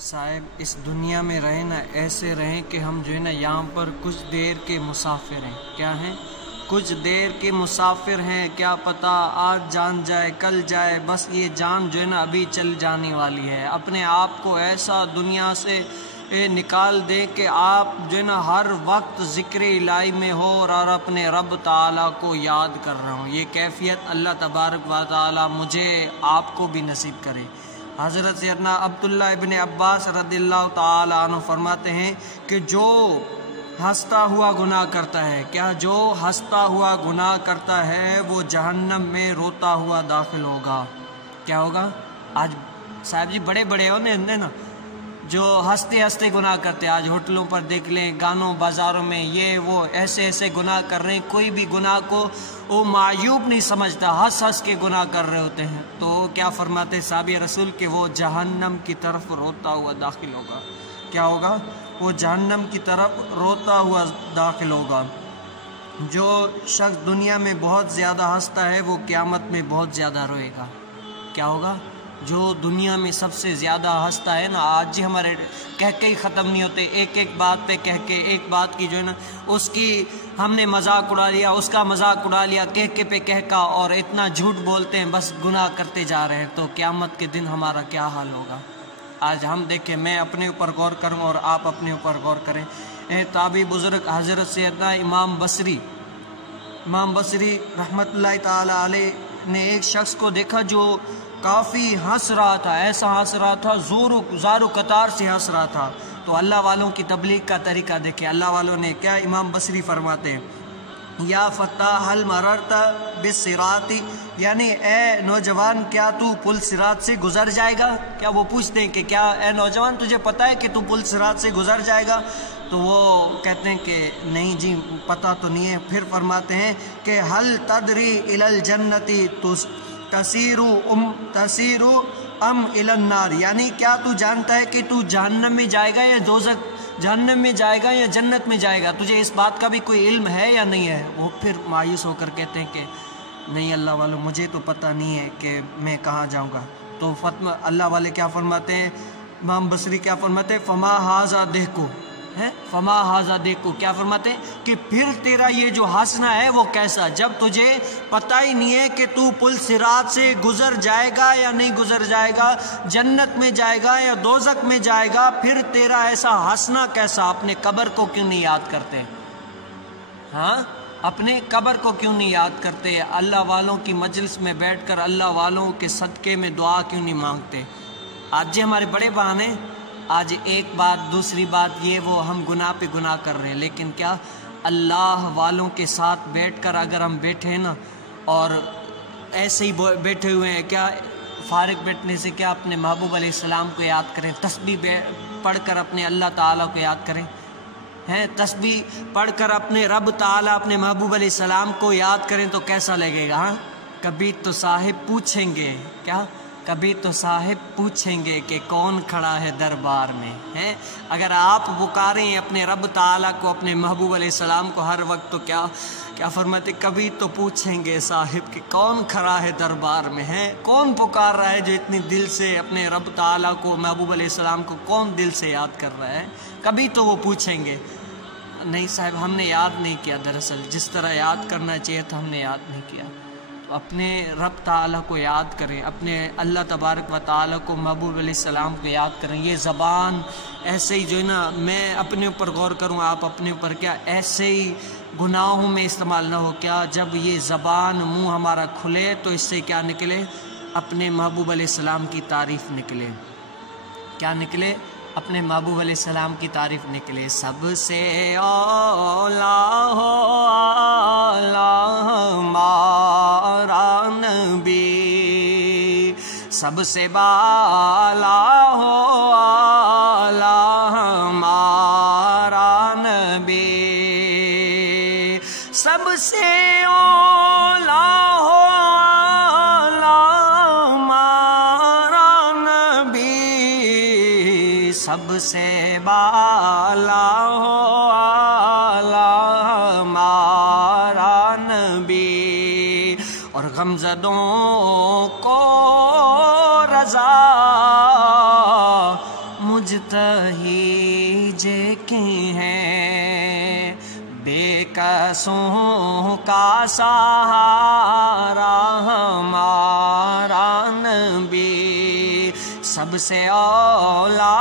صاحب اس دنیا میں رہے نا ایسے رہیں کہ ہم جو ہے نا یہاں پر کچھ دیر کے مسافر ہیں. کیا ہیں؟ کچھ دیر کے مسافر ہیں. کیا پتہ آج جان جائے کل جائے، بس یہ جان جو ہے نا ابھی چل جانے والی ہے. اپنے آپ کو ایسا دنیا سے نکال دے کہ آپ جو ہے نا ہر وقت ذکر الہی میں ہو اور اپنے رب تعالیٰ کو یاد کر رہا ہوں. یہ کیفیت اللہ تبارک و تعالیٰ مجھے آپ کو بھی نصیب کرے. حضرت سیدنا عبداللہ ابن عباس رضی اللہ تعالیٰ عنہ فرماتے ہیں کہ جو ہنستا ہوا گناہ کرتا ہے، کیا جو ہنستا ہوا گناہ کرتا ہے وہ جہنم میں روتا ہوا داخل ہوگا. کیا ہوگا؟ آج صاحب جی بڑے بڑے ہو نا جو ہنستے ہنستے گناہ کرتے ہیں، آج ہوٹلوں پر دیکھ لیں، گانوں بازاروں میں یہ وہ ایسے ایسے گناہ کر رہے ہیں. کوئی بھی گناہ کو وہ معیوب نہیں سمجھتا، ہنس ہنس کے گناہ کر رہے ہوتے ہیں. تو کیا فرماتے صحابی رسول کہ وہ جہنم کی طرف روتا ہوا داخل ہوگا. کیا ہوگا؟ وہ جہنم کی طرف روتا ہوا داخل ہوگا. جو شخص دنیا میں بہت زیادہ ہنستا ہے وہ قیامت میں بہت زیادہ روئے گا. کیا ہوگا؟ جو دنیا میں سب سے زیادہ ہنستا ہے نا، آج جی ہمارے کہہ کے ہی ختم نہیں ہوتے، ایک ایک بات پہ کہہ کے، ایک بات کی جو ہے نا اس کی ہم نے مذاق اڑا لیا، اس کا مذاق اڑا لیا، کہہ کے پہ کہہ کا، اور اتنا جھوٹ بولتے ہیں، بس گناہ کرتے جا رہے ہیں. تو قیامت کے دن ہمارا کیا حال ہوگا؟ آج ہم دیکھیں، میں اپنے اوپر غور کروں اور آپ اپنے اوپر غور کریں. تابعی بزرگ حضرت سیدنا امام بصری رحمت اللہ تعالی علیہ نے ایک شخص کو دیکھا جو کافی ہنس رہا تھا، ایسا ہنس رہا تھا، زار و قطار سے ہنس رہا تھا. تو اللہ والوں کی تبلیغ کا طریقہ دیکھیں. اللہ والوں نے کیا، امام بصری فرماتے ہیں یا فتح حل مررت بالصراط، یعنی اے نوجوان کیا تو پل صراط سے گزر جائے گا؟ کیا وہ پوچھتے ہیں کہ کیا اے نوجوان تجھے پتہ ہے کہ تو پل صراط سے گزر جائے گا؟ تو وہ کہتے ہیں کہ نہیں جی پتہ تو نہیں ہے. پھر فرماتے ہیں کہ حل تدری الی الجنت تسیر ام الی النار، یعنی کیا تو جانتا ہے کہ تو جہنم میں جائے گا یا دوزخ، جہنم میں جائے گا یا جنت میں جائے گا؟ تجھے اس بات کا بھی کوئی علم ہے یا نہیں ہے؟ وہ پھر مایوس ہو کر کہتے ہیں کہ نہیں اللہ والوں مجھے تو پتہ نہیں ہے کہ میں کہاں جاؤں گا. تو اللہ والے کیا فرماتے ہیں، امام بصری کیا فرماتے ہیں، فما ھذا دیکھو ہے، فما ھذا دیکھو، کیا فرماتے ہیں کہ پھر تیرا یہ جو ہنسنا ہے وہ کیسا، جب تجھے پتہ ہی نہیں ہے کہ تو پل صراط سے گزر جائے گا یا نہیں گزر جائے گا، جنت میں جائے گا یا دوزخ میں جائے گا، پھر تیرا ایسا ہنسنا کیسا؟ اپنے قبر کو کیوں نہیں یاد کرتے؟ ہاں، اپنے قبر کو کیوں نہیں یاد کرتے؟ اللہ والوں کی مجلس میں بیٹھ کر اللہ والوں کے صدقے میں دعا کیوں نہیں مانگتے؟ آج جی ہمارے بڑے بہانے، آج ایک بات، دوسری بات، یہ وہ، ہم گناہ پہ گناہ کر رہے ہیں. لیکن کیا اللہ والوں کے ساتھ بیٹھ کر اگر ہم بیٹھے ہیں نا اور ایسے ہی بیٹھے ہوئے ہیں، کیا فارغ بیٹھنے سے کیا اپنے محبوب علیہ السلام کو یاد کریں، تسبیح پڑھ کر اپنے اللہ تعالیٰ کو یاد کریں، تسبیح پڑھ کر اپنے رب تعالیٰ اپنے محبوب علیہ السلام کو یاد کریں تو کیسا لگے گا؟ ہاں، کبھی تو صاحب پوچھیں گے، کیا کبھی تو صاحب پوچھیں گے کہ کون کھڑا ہے دربار میں. اگر آپ پکاریں اپنے رب تعالیٰ کو، اپنے محبوب علیہ السلام کو ہر وقت، تو کیا فرماتے، کبھی تو پوچھیں گے صاحب کہ کون کھڑا ہے دربار میں، کون پکار رہا ہے جو اتنی دل سے اپنے رب تعالیٰ کو، محبوب علیہ السلام کو کون دل سے یاد کر رہا ہے؟ کبھی تو وہ پوچھیں گے. نہیں صاحب ہم نے یاد نہیں کیا، دراصل جس طرح یاد کرنا چاہیے تھا ہم نے یاد نہیں کیا. اپنے رب تعالیٰ کو یاد کریں، اپنے اللہ تبارک و تعالیٰ کو، محبوب علیہ السلام کو یاد کریں. یہ زبان ایسے ہی جو ہے نا، میں اپنے اوپر غور کروں، آپ اپنے اوپر، کیا ایسے ہی گناہوں میں استعمال نہ ہو؟ کیا جب یہ زبان منہ ہمارا کھلے تو اس سے کیا نکلے؟ اپنے محبوب علیہ السلام کی تعریف نکلے. کیا نکلے؟ اپنے محبوب علیہ السلام کی تعریف نکلے. سب سے اولا ہو اعلیٰ ہمارا نبی، سب سے بالا ہو اعلیٰ ہمارا نبی، سب سے اولا ہو سب سے بالا ہو اعلیٰ ہمارا نبی، اور غمزدوں کو رضا مجتہی جے کی ہیں، بے قصوں کا سہارا ہمارا نبی، سب سے اولا